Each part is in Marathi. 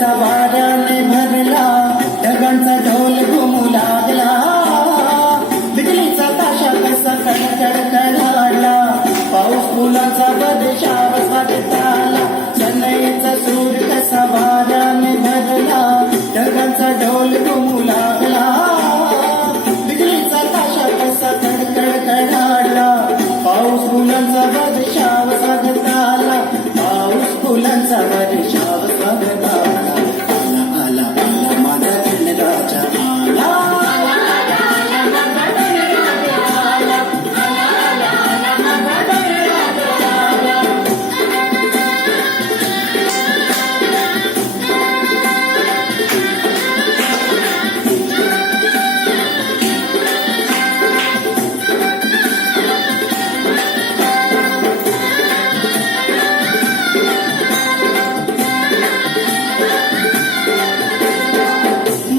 कसा वाऱ्याने भरला, ढगांचा ढोल घुमू लागला, बिजलीचा ताशा कसा कडकड कडाडला, पाऊस फुलांचा बदशाव स्वागत आला. सनईचा सूर कसा वाऱ्याने भरला, ढगांचा ढोल घुमू लागला, बिजलीचा ताशा कसा कडकड कडाडला, पाऊस फुलांचा बदशाव स्वागत आला, पाऊस फुलांचा बदशाव स्वागत आला. आला आला आला माझा गणराजा आला.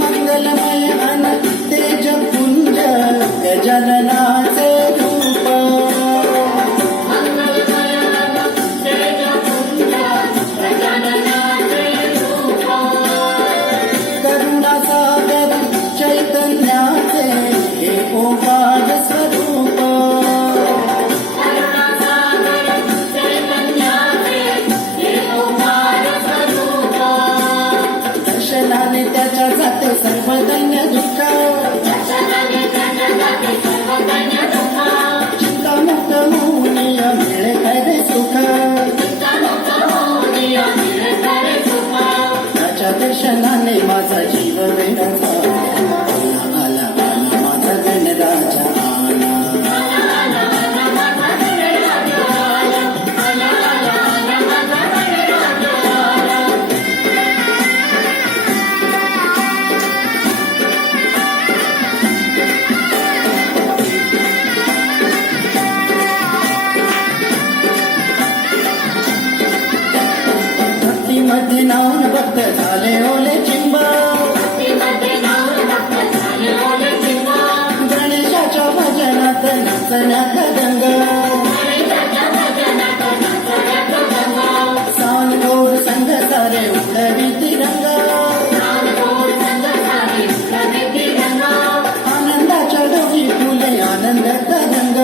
मंगलमय अन तेजपुंज गजाननाचे रूप, करुणासागर चैतन्याचे हे ओंकार स्वरूप, दर्शनाने त्याच्या जाते सर्व दैन्य दुःख, चिंतामुक्त होऊन मिळे खरे सुख, त्याच्या दर्शनाने माझा जीव वेडाचा आला आला आला माझा गणराजा आला. भक्तीमध्ये नाऊन भक्त झाले ओले चिंब, गणेशाच्या भजनात नाचण्यात रंग, सानगोर संघ सारे उडवी तिरंग, आनंदाच्या डोही फुले आनंद तरंग,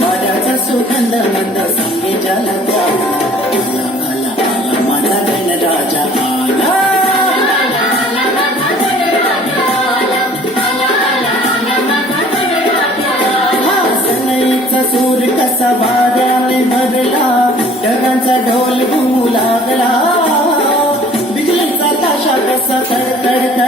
वाड्याचा सुगंध मंद संगी जलता. आला आला आला माझा गणराजा आला. सनईचा सूर कसा वाऱ्याने भरला, ढगांचा ढोल घुमू लागला, बिजलीचा ताशा कसा कडकड